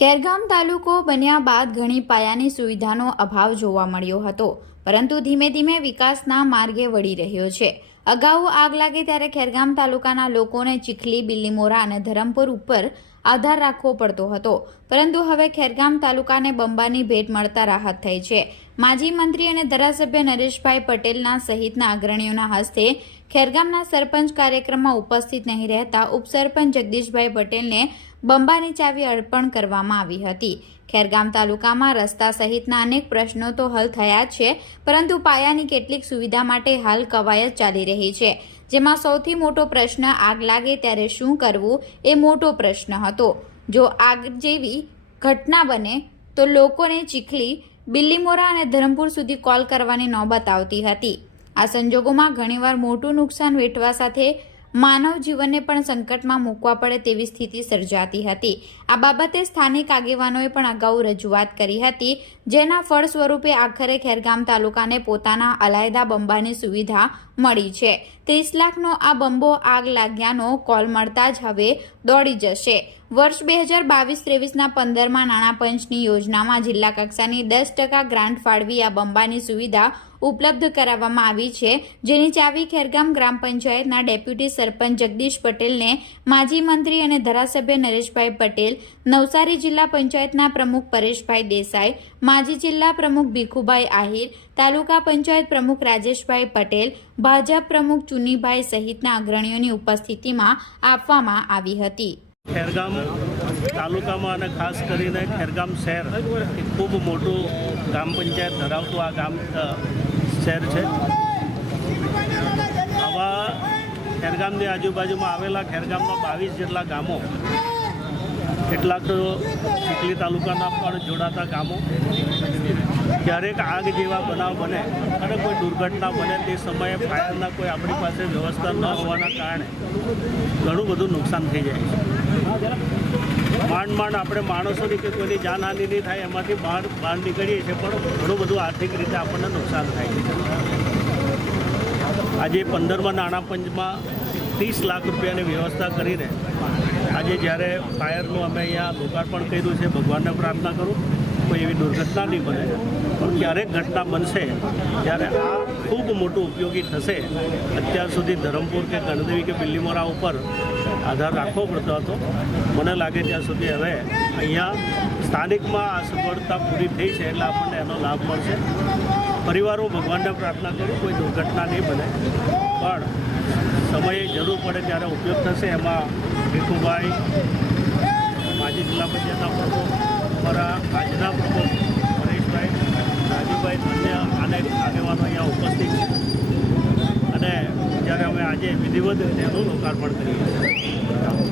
ખેરગામ તાલુકો બન્યા બાદ ઘણી પાયાની સુવિધાનો અભાવ જોવા મળ્યો હતો, પરંતુ ધીમે ધીમે વિકાસના માર્ગે વળી રહ્યો છે। અગાઉ આગ લાગે ત્યારે ખેરગામ તાલુકાના લોકોને ચીખલી, બિલ્લીમોરા અને ધરમપુર ઉપર આધાર રાખવો પડતો હતો, પરંતુ હવે ખેરગામ તાલુકાને બંબાની ભેટ મળતા રાહત થઈ છે। માજી મંત્રી અને ધારાસભ્ય નરેશભાઈ પટેલના સહિતના અગ્રણીઓના હસ્તે ખેરગામના સરપંચ કાર્યક્રમમાં ઉપસ્થિત નહીં રહેતા ઉપસરપંચ જગદીશભાઈ પટેલને બંબાની ચાવી અર્પણ કરવામાં આવી હતી। ખેરગામ તાલુકામાં રસ્તા સહિતના અનેક પ્રશ્નો તો હલ થયા છે, પરંતુ પાયાની કેટલીક સુવિધા માટે હાલ કવાયત ચાલી રહી છે, જેમાં સૌથી મોટો પ્રશ્ન આગ લાગે ત્યારે શું કરવું એ મોટો પ્રશ્ન હતો। જો આગ જેવી ઘટના બને તો લોકોને ચીખલી, બિલ્લીમોરા અને ધરમપુર સુધી કોલ કરવાની નોબત આવતી હતી। આ સંજોગોમાં ઘણીવાર મોટું નુકસાન વેઠવા સાથે માનવ જીવનને પણ સંકટમાં મૂકવા પડે તેવી સ્થિતિ સર્જાતી હતી। આ બાબતે સ્થાનિક આગેવાનોએ પણ અગાઉ રજૂઆત કરી હતી, જેના ફળ સ્વરૂપે આખરે ખેરગામ તાલુકાને પોતાના અલાયદા બંબાની સુવિધા મળી છે। 30 લાખનો આ બંબો આગ લાગ્યાનો કોલ મળતા જ હવે દોડી જશે। વર્ષ 2022-23ના 15મા નાણાં પંચની યોજનામાં જિલ્લા કક્ષાની 10% ગ્રાન્ટ ફાળવી આ બંબાની સુવિધા ઉપલબ્ધ કરાવવામાં આવી છે, જેની ચાવી ખેરગામ ગ્રામ પંચાયતના ડેપ્યુટી સરપંચ જગદીશ પટેલને, માજી મંત્રી અને ધારાસભ્ય નરેશભાઈ પટેલ, નવસારી જિલ્લા પંચાયતના પ્રમુખ પરેશભાઈ દેસાઈ, માજી જિલ્લા પ્રમુખ ભીખુભાઈ આહિર, તાલુકા પંચાયત પ્રમુખ રાજેશભાઈ પટેલ, ભાજપ પ્રમુખ ચુનીભાઈ સહિતના અગ્રણીઓની ઉપસ્થિતિમાં આપવામાં આવી હતી। ખેરગામ તાલુકામાં અને ખાસ કરીને ખેરગામ શહેર ખૂબ મોટું ગ્રામ પંચાયત ધરાવતું આ ગામ શહેર છે। આવા ખેરગામની આજુબાજુમાં આવેલા ખેરગામમાં 22 જેટલા ગામો, કેટલાક ચીખલી તાલુકાના પણ જોડાતા ગામો, ક્યારેક આગ જેવા બનાવ બને અને કોઈ દુર્ઘટના બને તે સમયે ફાયરના કોઈ આપણી પાસે વ્યવસ્થા ન હોવાના કારણે ઘણું બધું નુકસાન થઈ જાય છે। માંડ આપણે માણસોની કે કોઈની જાનહાનિ નહીં થાય એમાંથી બહાર નીકળીએ છીએ, પણ ઘણું બધું આર્થિક રીતે આપણને નુકસાન થાય છે। આજે 15મા નાણાં પંચમાં 30 લાખ રૂપિયાની વ્યવસ્થા કરીને આજે જ્યારે ફાયરનું અમે અહીંયા લોકાર્પણ કર્યું છે, ભગવાનને પ્રાર્થના કરું કોઈ એવી દુર્ઘટના નહીં બને, પણ ક્યારેક ઘટના બનશે ત્યારે આ ખૂબ મોટું ઉપયોગી થશે। અત્યાર સુધી ધરમપુર કે ગણદેવી કે બિલ્લીમોરા ઉપર આધાર રાખવો પડતો હતો, મને લાગે ત્યાં સુધી હવે અહીંયા સ્થાનિકમાં આ સગવડતા પૂરી થઈ છે એટલે આપણને એનો લાભ મળશે। પરિવારો ભગવાનને પ્રાર્થના કરું કોઈ દુર્ઘટના નહીં બને, પણ સમયે જરૂર પડે ત્યારે ઉપયોગ થશે। એમાં ભીખુભાઈ, માજી જિલ્લા પંચાયતના પ્રમુખ, અમારા આજના પ્રમુખ પરેશભાઈ, રાજુભાઈ, અન્ય અનેક આગેવાનો અહીંયા ઉપસ્થિત છે અને જ્યારે અમે આજે વિધિવત રીતે એનું લોકાર્પણ કરીએ છીએ।